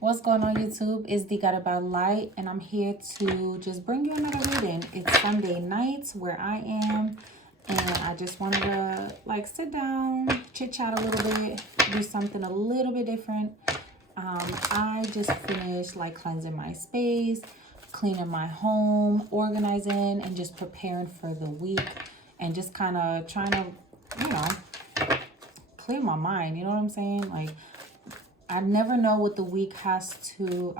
What's going on, YouTube? It's Deeguidedbylight, and I'm here to just bring you another reading. It's Sunday night where I am, and I just wanted to sit down, chit chat a little bit, do something a little bit different. I just finished cleansing my space, cleaning my home, organizing, and just preparing for the week, and just kind of trying to, you know, clear my mind. You know what I'm saying? I never know what the week has to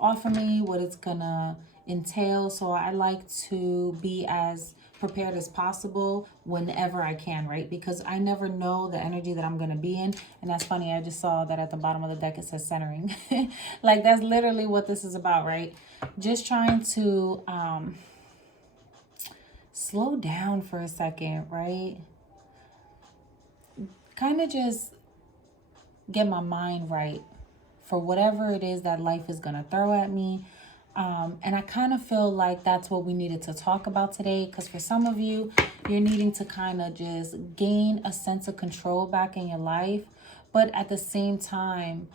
offer me, what it's gonna entail. So I like to be as prepared as possible whenever I can, right? Because I never know the energy that I'm gonna be in. And that's funny, I just saw that at the bottom of the deck it says centering. That's literally what this is about, right? Just trying to slow down for a second, right? Kind of just get my mind right for whatever it is that life is going to throw at me. And I kind of feel like that's what we needed to talk about today, because for some of you, you're needing to kind of just gain a sense of control back in your life, but at the same time,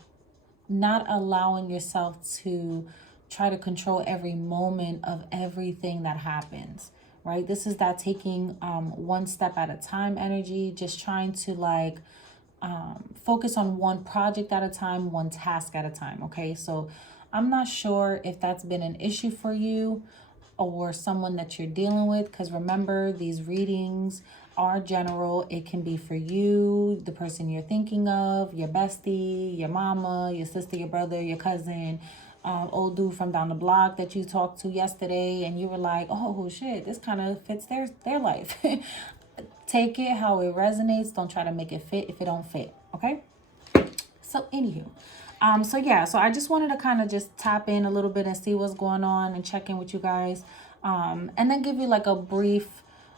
not allowing yourself to try to control every moment of everything that happens, right? This is that taking one step at a time energy, just trying to focus on one project at a time, one task at a time. Okay, so I'm not sure if that's been an issue for you or someone that you're dealing with, because remember, these readings are general. It can be for you, the person you're thinking of, your bestie, your mama, your sister, your brother, your cousin, old dude from down the block that you talked to yesterday and you were like, oh shit, this kind of fits their life. Take it how it resonates. Don't try to make it fit if it don't fit. Okay. So anywho, so I just wanted to kind of just tap in a little bit and see what's going on and check in with you guys, and then give you a brief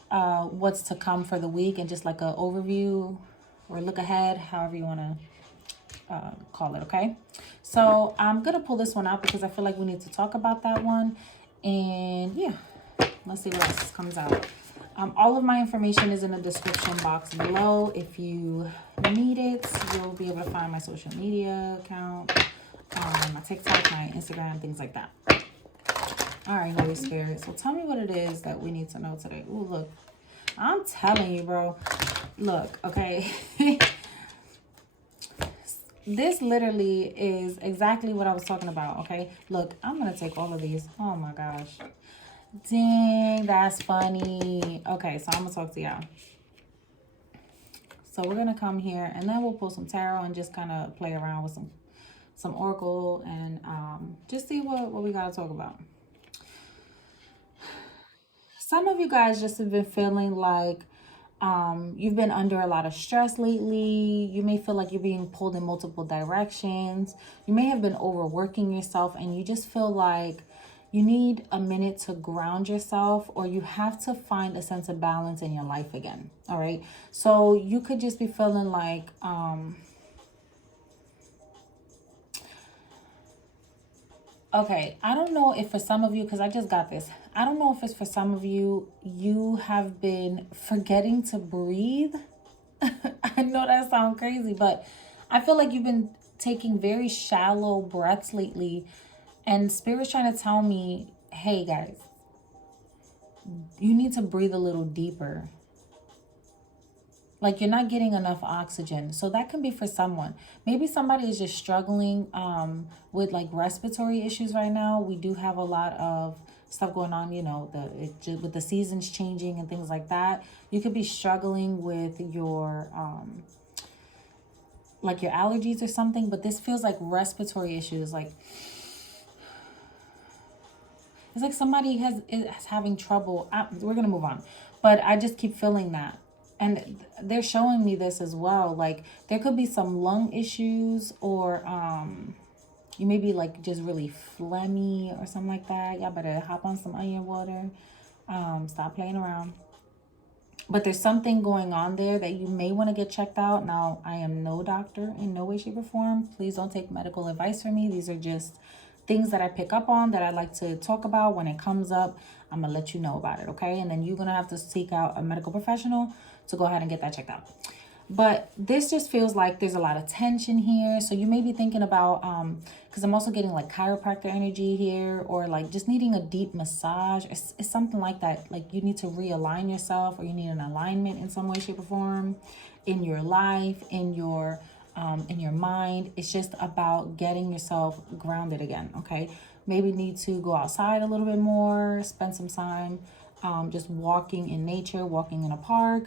what's to come for the week and just an overview or look ahead, however you want to call it. Okay, so I'm gonna pull this one out because I feel like we need to talk about that one, and yeah, let's see what else comes out. All of my information is in the description box below. If you need it, you'll be able to find my social media account, my TikTok, my Instagram, things like that. All right, Holy Spirit. So tell me what it is that we need to know today. Ooh, look. I'm telling you, bro. Look, okay. This literally is exactly what I was talking about, okay? Look, I'm going to take all of these. Oh, my gosh. Dang, that's funny. Okay, so I'm gonna talk to y'all. So we're gonna come here and then we'll pull some tarot and just kind of play around with some oracle and just see what we gotta talk about. Some of you guys just have been feeling like you've been under a lot of stress lately. You may feel like you're being pulled in multiple directions. You may have been overworking yourself and you just feel like you need a minute to ground yourself, or you have to find a sense of balance in your life again. All right. So you could just be feeling like, okay, I don't know if for some of you, because I just got this. I don't know if it's for some of you, you have been forgetting to breathe. I know that sounds crazy, but I feel like you've been taking very shallow breaths lately. And Spirit's trying to tell me, hey guys, you need to breathe a little deeper. Like you're not getting enough oxygen. So that can be for someone. Maybe somebody is just struggling with respiratory issues right now. We do have a lot of stuff going on, with the seasons changing and things like that. You could be struggling with your your allergies or something, but this feels like respiratory issues. It's like somebody is having trouble. We're going to move on. But I just keep feeling that. And they're showing me this as well. Like there could be some lung issues, or you may be just really phlegmy or something like that. Y'all better hop on some onion water. Stop playing around. But there's something going on there that you may want to get checked out. Now, I am no doctor in no way, shape, or form. Please don't take medical advice from me. These are just things that I pick up on that I like to talk about. When it comes up, I'm going to let you know about it, okay? And then you're going to have to seek out a medical professional to go ahead and get that checked out. But this just feels like there's a lot of tension here. So you may be thinking about, because I'm also getting like chiropractor energy here, or like just needing a deep massage. It's something like that. Like you need to realign yourself, or you need an alignment in some way, shape, or form in your life, in your mind. It's just about getting yourself grounded again. Okay. Maybe need to go outside a little bit more, spend some time just walking in nature, walking in a park,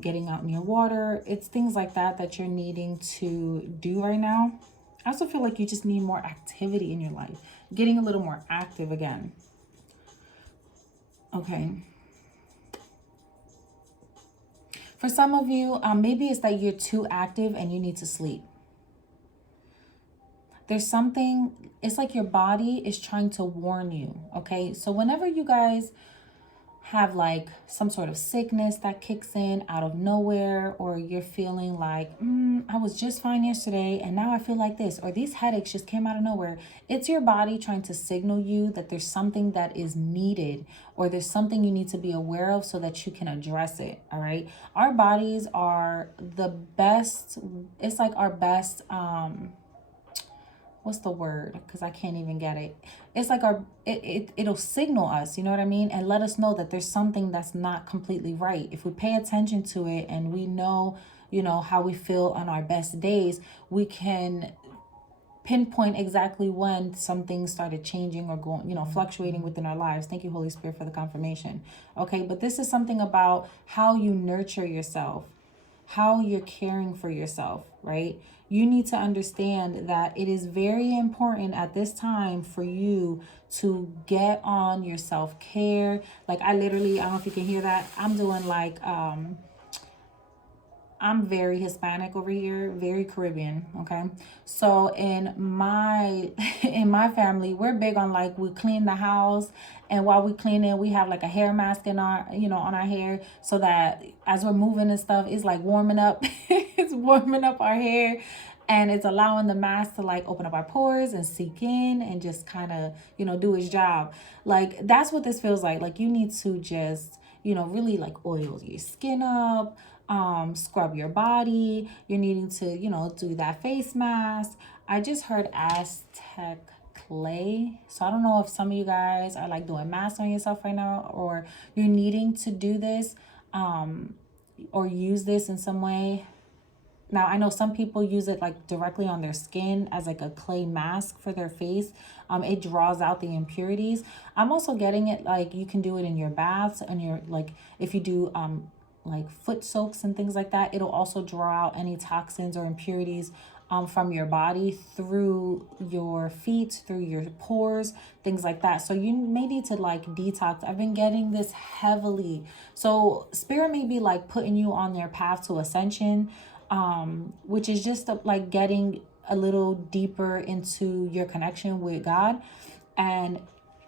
getting out near water. It's things like that that you're needing to do right now. I also feel like you just need more activity in your life, getting a little more active again. Okay. For some of you, maybe it's that you're too active and you need to sleep. There's something, it's like your body is trying to warn you. Okay. So whenever you guys have like some sort of sickness that kicks in out of nowhere, or you're feeling like, I was just fine yesterday and now I feel like this, or these headaches just came out of nowhere, it's your body trying to signal you that there's something that is needed, or there's something you need to be aware of so that you can address it. All right. Our bodies are the best. It's like our best, what's the word, because I can't even get it. It's like it'll signal us, you know what I mean, and let us know that there's something that's not completely right. If we pay attention to it and we know, how we feel on our best days, we can pinpoint exactly when something started changing or going, fluctuating within our lives. Thank you, Holy Spirit, for the confirmation. Okay, but this is something about how you nurture yourself, how you're caring for yourself, right? You need to understand that it is very important at this time for you to get on your self-care. Like I don't know if you can hear that. I'm doing like, I'm very Hispanic over here, very Caribbean, okay? So in my in my family, we're big on like we clean the house, and while we clean it, we have like a hair mask in our, on our hair, so that as we're moving and stuff, it's like warming up it's warming up our hair, and it's allowing the mask to like open up our pores and seep in and just kind of, do its job. Like that's what this feels like. Like you need to just, really like oil your skin up, scrub your body. You're needing to, do that face mask. I just heard Aztec clay. So I don't know if some of you guys are like doing masks on yourself right now, or you're needing to do this, or use this in some way. Now, I know some people use it like directly on their skin as like a clay mask for their face. It draws out the impurities. I'm also getting it like you can do it in your baths, and your like if you do like foot soaks and things like that, it'll also draw out any toxins or impurities from your body through your feet, through your pores, things like that. So you may need to like detox. I've been getting this heavily. So spirit may be like putting you on your path to ascension, which is just like getting a little deeper into your connection with God. And,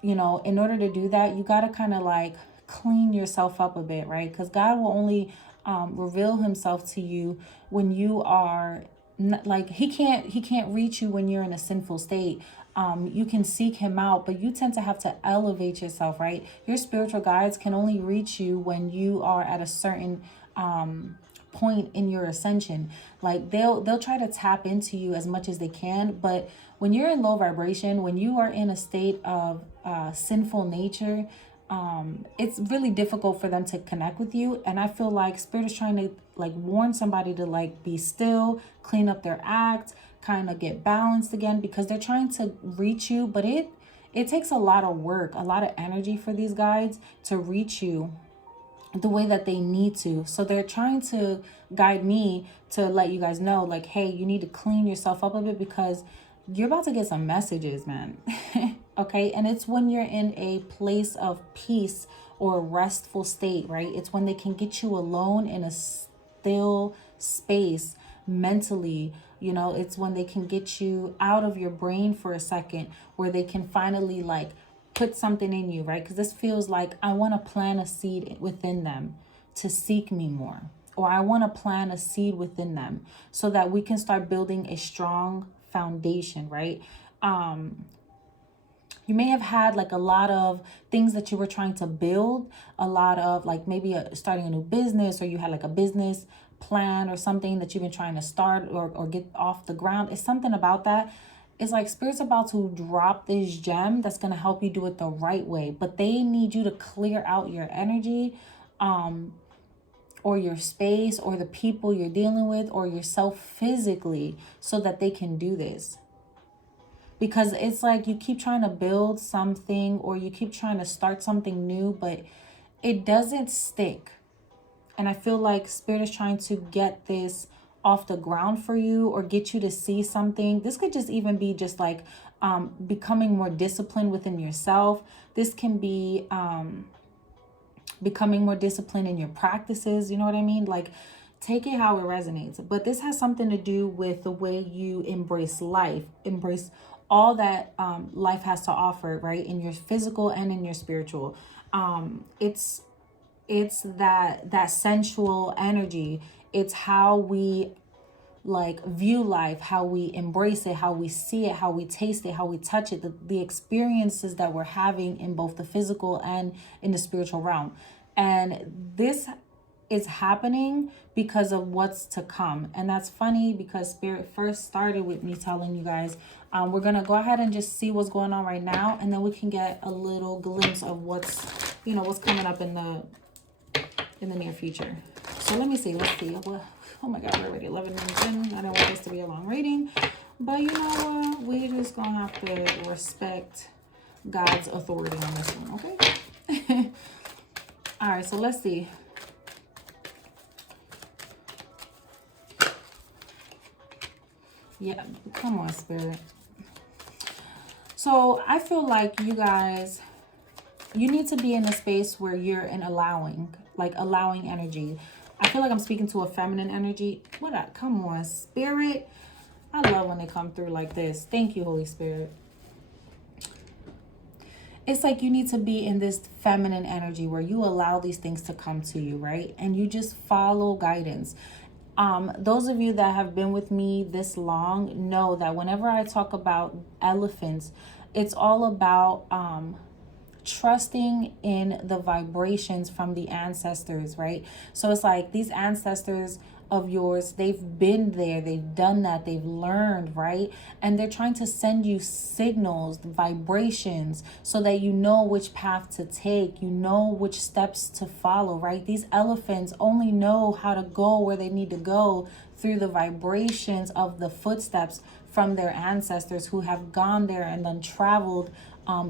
in order to do that, you got to kind of like clean yourself up a bit, right? Because God will only reveal himself to you when you are like he can't reach you when you're in a sinful state. You can seek him out, but you tend to have to elevate yourself, right? Your spiritual guides can only reach you when you are at a certain point in your ascension. Like they'll try to tap into you as much as they can, but when you're in low vibration, when you are in a state of sinful nature, it's really difficult for them to connect with you. And I feel like spirit is trying to like warn somebody to like be still, clean up their act, kind of get balanced again, because they're trying to reach you, but it takes a lot of work, a lot of energy for these guides to reach you the way that they need to. So they're trying to guide me to let you guys know, like, hey, you need to clean yourself up a bit, because you're about to get some messages, man. Okay. And it's when you're in a place of peace or a restful state, right? It's when they can get you alone in a still space mentally. It's when they can get you out of your brain for a second, where they can finally like put something in you, right? Because this feels like I want to plant a seed within them to seek me more, or I want to plant a seed within them so that we can start building a strong foundation, right? You may have had like a lot of things that you were trying to build, a lot of like maybe starting a new business, or you had like a business plan or something that you've been trying to start or get off the ground. It's something about that. It's like Spirit's about to drop this gem that's going to help you do it the right way. But they need you to clear out your energy, or your space, or the people you're dealing with, or yourself physically, so that they can do this. Because it's like you keep trying to build something, or you keep trying to start something new, but it doesn't stick. And I feel like Spirit is trying to get this off the ground for you, or get you to see something. This could just even be just like becoming more disciplined within yourself. This can be becoming more disciplined in your practices. You know what I mean? Like, take it how it resonates. But this has something to do with the way you embrace life, embrace all that life has to offer, right? In your physical and in your spiritual. It's that sensual energy. It's how we like view life, how we embrace it, how we see it, how we taste it, how we touch it, the experiences that we're having in both the physical and in the spiritual realm. And this is happening because of what's to come. And that's funny, because Spirit first started with me telling you guys, we're going to go ahead and just see what's going on right now. And then we can get a little glimpse of what's coming up in the near future. So let me see. Let's see. Oh my God, we're already 11 minutes in. I don't want this to be a long reading. But you know what? We're just going to have to respect God's authority on this one, okay? All right, so let's see. Yeah, come on, Spirit. So I feel like you guys, you need to be in a space where you're in allowing energy. I feel like I'm speaking to a feminine energy. Come on, Spirit. I love when they come through like this. Thank you, Holy Spirit. It's like you need to be in this feminine energy where you allow these things to come to you, right? And you just follow guidance. Those of you that have been with me this long know that whenever I talk about elephants, it's all about trusting in the vibrations from the ancestors, right? So it's like these ancestors of yours, they've been there, they've done that, they've learned, right? And they're trying to send you signals, vibrations, so that you know which path to take, you know which steps to follow, right? These elephants only know how to go where they need to go through the vibrations of the footsteps from their ancestors who have gone there and then traveled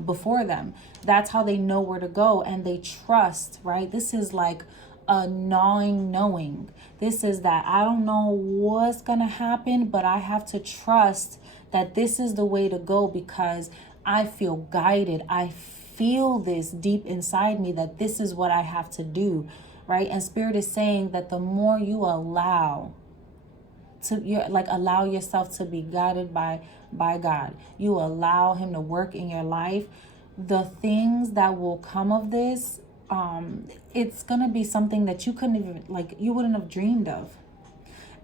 before them. That's how they know where to go, and they trust, right? This is like a gnawing knowing. This is that I don't know what's gonna happen, but I have to trust that this is the way to go because I feel guided. I feel this deep inside me that this is what I have to do, right? And Spirit is saying that the more you allow yourself to be guided by God, you allow Him to work in your life, the things that will come of this, it's gonna be something that you couldn't even, you wouldn't have dreamed of.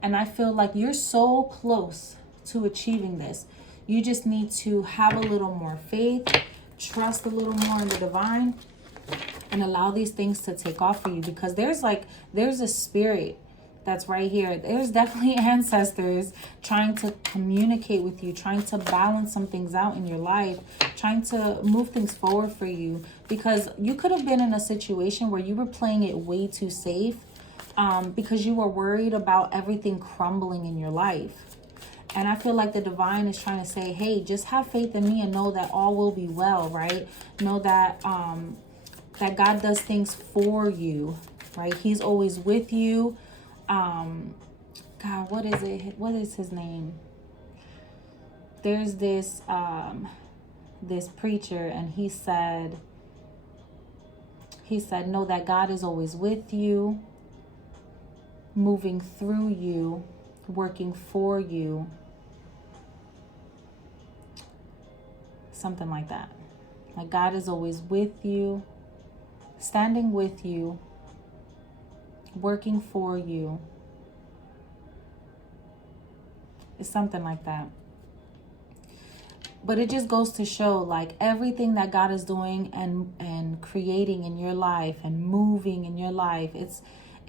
And I feel like you're so close to achieving this. You just need to have a little more faith, trust a little more in the divine, and allow these things to take off for you, because there's a spirit that's right here. There's definitely ancestors trying to communicate with you, trying to balance some things out in your life, trying to move things forward for you, because you could have been in a situation where you were playing it way too safe, because you were worried about everything crumbling in your life. And I feel like the divine is trying to say, hey, just have faith in me and know that all will be well, right? Know that that God does things for you, right? He's always with you. God, what is it? What is his name? There's this preacher, and he said, know that God is always with you, moving through you, working for you. Something like that. Like God is always with you, standing with you, working for you. It's something like that. But it just goes to show, like, everything that God is doing and creating in your life and moving in your life, it's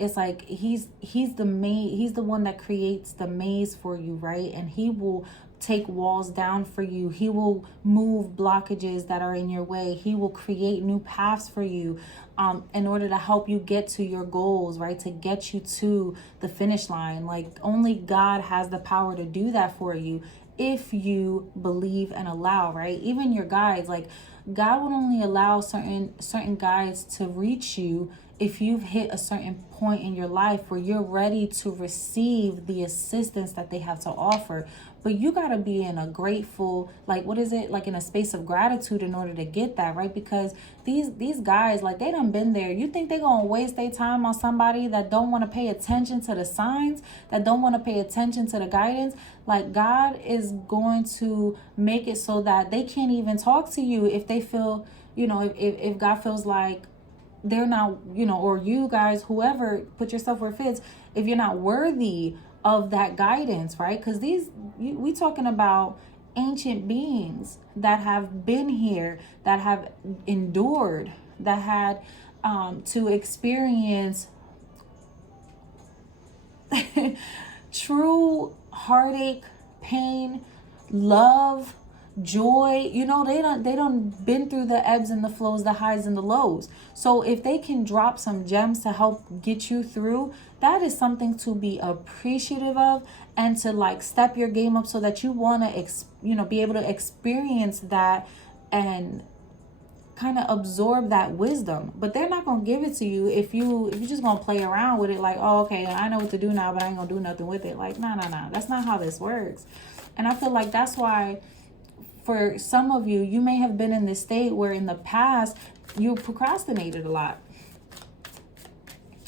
it's like he's the one that creates the maze for you, right? And he will take walls down for you. He will move blockages that are in your way. He will create new paths for you, in order to help you get to your goals, right? To get you to the finish line. Like, only God has the power to do that for you if you believe and allow, right? Even your guides, like, God would only allow certain guides to reach you if you've hit a certain point in your life where you're ready to receive the assistance that they have to offer. But you got to be in a grateful, like, what is it? Like, in a space of gratitude in order to get that, right? Because these guys, like, they done been there. You think they're going to waste their time on somebody that don't want to pay attention to the signs, that don't want to pay attention to the guidance? Like, God is going to make it so that they can't even talk to you if they feel, if God feels like they're not, or you guys, whoever, put yourself where it fits, if you're not worthy of that guidance, right? Because we talking about ancient beings that have been here, that have endured, that had to experience true heartache, pain, love, joy. They don't been through the ebbs and the flows, the highs and the lows. So if they can drop some gems to help get you through, that is something to be appreciative of, and to, like, step your game up so that you want to be able to experience that and kind of absorb that wisdom. But they're not gonna give it to you if you're just gonna play around with it, like, oh, okay, I know what to do now, but I ain't gonna do nothing with it. Like, no, that's not how this works. And I feel like that's why, for some of you, you may have been in this state where in the past you procrastinated a lot.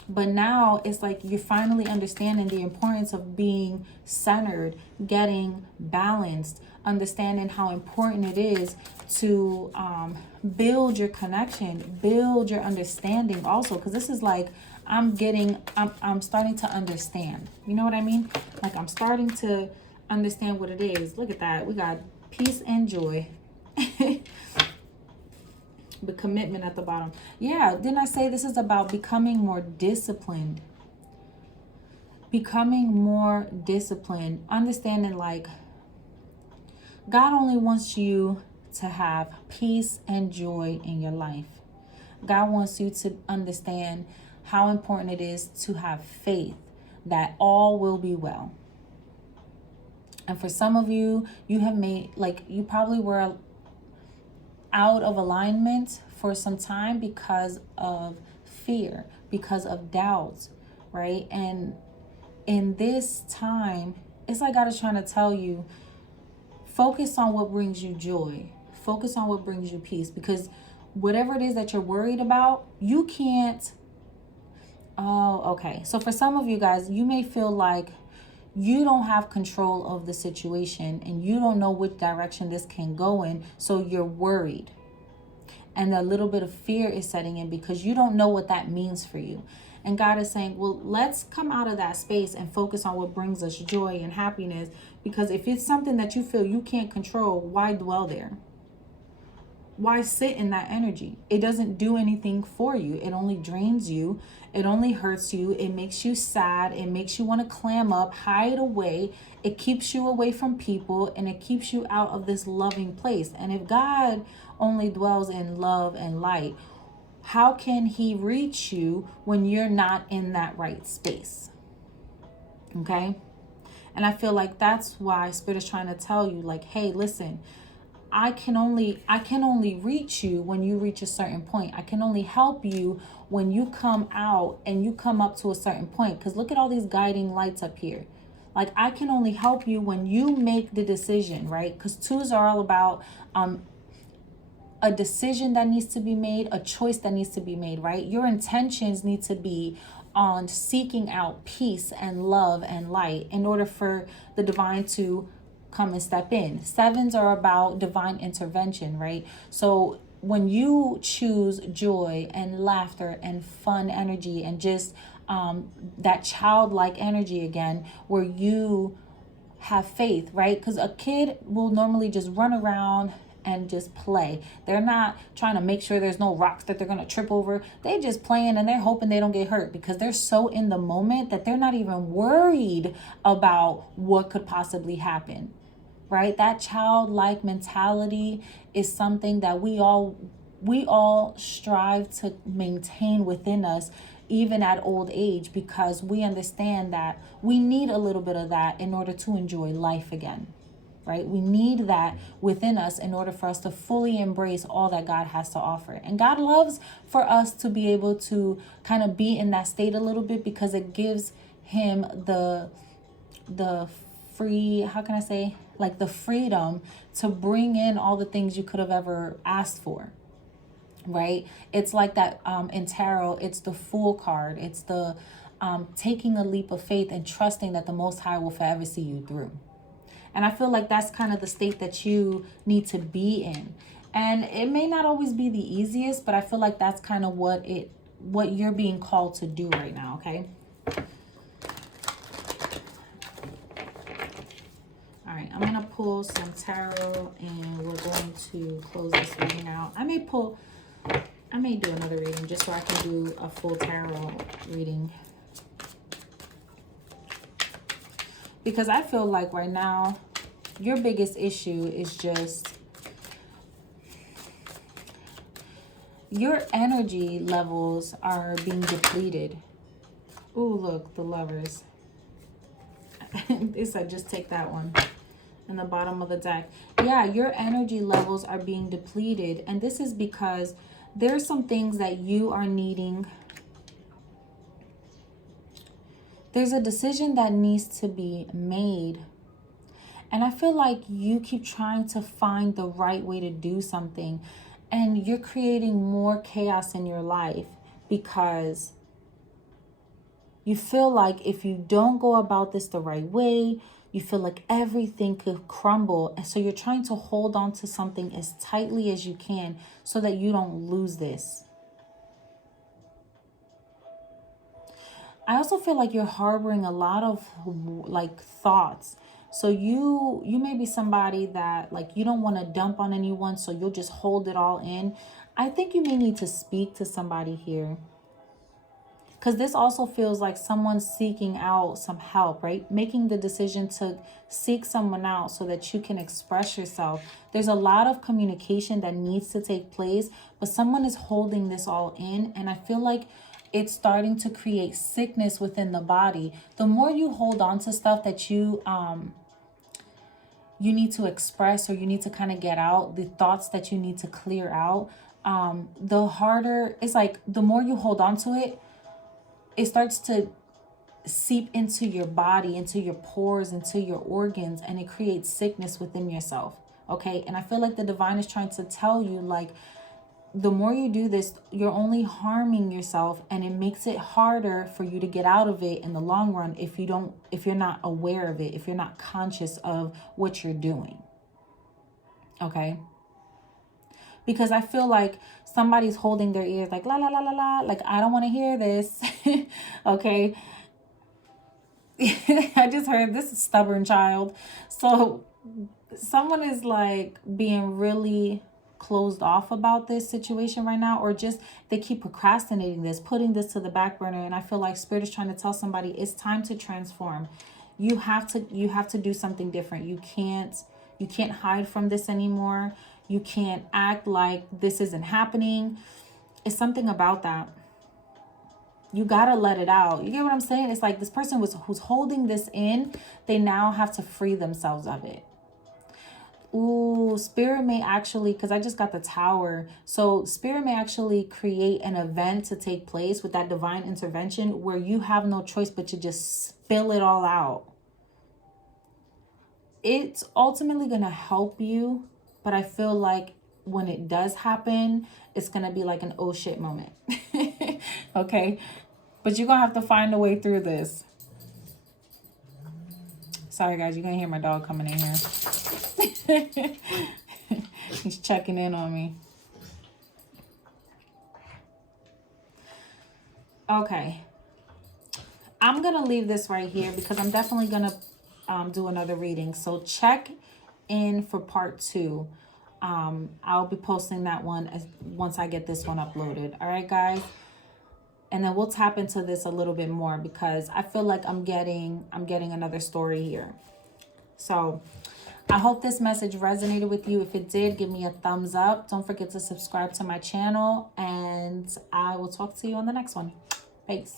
But now it's like you're finally understanding the importance of being centered, getting balanced, understanding how important it is to build your connection, build your understanding also. Because this is like, I'm starting to understand. You know what I mean? Like, I'm starting to understand what it is. Look at that. We got peace and joy. The commitment at the bottom. Yeah, didn't I say this is about becoming more disciplined? Becoming more disciplined. Understanding, like, God only wants you to have peace and joy in your life. God wants you to understand how important it is to have faith that all will be well. And for some of you, you have made, like, you probably were out of alignment for some time because of fear, because of doubts, right? And in this time, it's like God is trying to tell you, focus on what brings you joy. Focus on what brings you peace. Because whatever it is that you're worried about, you can't. Oh, okay. So for some of you guys, you may feel like you don't have control of the situation and you don't know which direction this can go in. So you're worried. And a little bit of fear is setting in because you don't know what that means for you. And God is saying, well, let's come out of that space and focus on what brings us joy and happiness. Because if it's something that you feel you can't control, why dwell there? Why sit in that energy? It doesn't do anything for you. It only drains you. It only hurts you. It makes you sad. It makes you want to clam up, hide away. It keeps you away from people, and it keeps you out of this loving place. And if God only dwells in love and light, how can he reach you when you're not in that right space? Okay? And I feel like that's why Spirit is trying to tell you, like, hey, listen, I can only reach you when you reach a certain point. I can only help you when you come out and you come up to a certain point. Because look at all these guiding lights up here. Like, I can only help you when you make the decision, right? Because twos are all about a decision that needs to be made, a choice that needs to be made, right? Your intentions need to be on seeking out peace and love and light in order for the divine to come and step in. Sevens are about divine intervention, right? So when you choose joy and laughter and fun energy and just that childlike energy again, where you have faith, right? Because a kid will normally just run around and just play. They're not trying to make sure there's no rocks that they're going to trip over. They just playing and they're hoping they don't get hurt because they're so in the moment that they're not even worried about what could possibly happen, right? That childlike mentality is something that we all strive to maintain within us, even at old age, because we understand that we need a little bit of that in order to enjoy life again, right? We need that within us in order for us to fully embrace all that God has to offer. And God loves for us to be able to kind of be in that state a little bit, because it gives him the free, how can I say, like the freedom to bring in all the things you could have ever asked for. Right? It's like that in tarot, it's the Fool card. It's the taking a leap of faith and trusting that the Most High will forever see you through. And I feel like that's kind of the state that you need to be in. And it may not always be the easiest, but I feel like that's kind of what you're being called to do right now, okay? All right, I'm going to pull some tarot and we're going to close this reading out. I may do another reading just so I can do a full tarot reading. Because I feel like right now, your biggest issue is just your energy levels are being depleted. Ooh, look, the Lovers. They said just take that one in the bottom of the deck. Yeah, your energy levels are being depleted. And this is because there's some things that you are needing. There's a decision that needs to be made. And I feel like you keep trying to find the right way to do something. And you're creating more chaos in your life because you feel like if you don't go about this the right way, you feel like everything could crumble. And so you're trying to hold on to something as tightly as you can so that you don't lose this. I also feel like you're harboring a lot of like thoughts. So you may be somebody that like you don't want to dump on anyone, so you'll just hold it all in. I think you may need to speak to somebody here. Because this also feels like someone seeking out some help, right? Making the decision to seek someone out so that you can express yourself. There's a lot of communication that needs to take place, but someone is holding this all in. And I feel like it's starting to create sickness within the body. The more you hold on to stuff that you need to express, or you need to kind of get out, the thoughts that you need to clear out, the harder, it's like the more you hold on to it, it starts to seep into your body, into your pores, into your organs, and it creates sickness within yourself. Okay. And I feel like the divine is trying to tell you, like, the more you do this, you're only harming yourself, and it makes it harder for you to get out of it in the long run if you're not aware of it, if you're not conscious of what you're doing. Okay. Because I feel like somebody's holding their ears like, la, la, la, la, la. Like, I don't want to hear this. Okay. I just heard this stubborn child. So someone is like being really closed off about this situation right now, or just they keep procrastinating this, putting this to the back burner. And I feel like Spirit is trying to tell somebody it's time to transform. You have to do something different. You can't hide from this anymore. You can't act like this isn't happening. It's something about that. You gotta let it out. You get what I'm saying? It's like this person who's holding this in, they now have to free themselves of it. Ooh, Spirit may actually, because I just got the Tower. So Spirit may actually create an event to take place with that divine intervention where you have no choice but to just spill it all out. It's ultimately going to help you, but I feel like when it does happen, it's going to be like an oh shit moment. Okay? But you're going to have to find a way through this. Sorry, guys. You're going to hear my dog coming in here. He's checking in on me. Okay. I'm going to leave this right here because I'm definitely going to do another reading. So check in for part 2. I'll be posting that one once I get this one uploaded. All right, guys. And then we'll tap into this a little bit more because I feel like I'm getting another story here. So I hope this message resonated with you. If it did, give me a thumbs up. Don't forget to subscribe to my channel, and I will talk to you on the next one. Peace.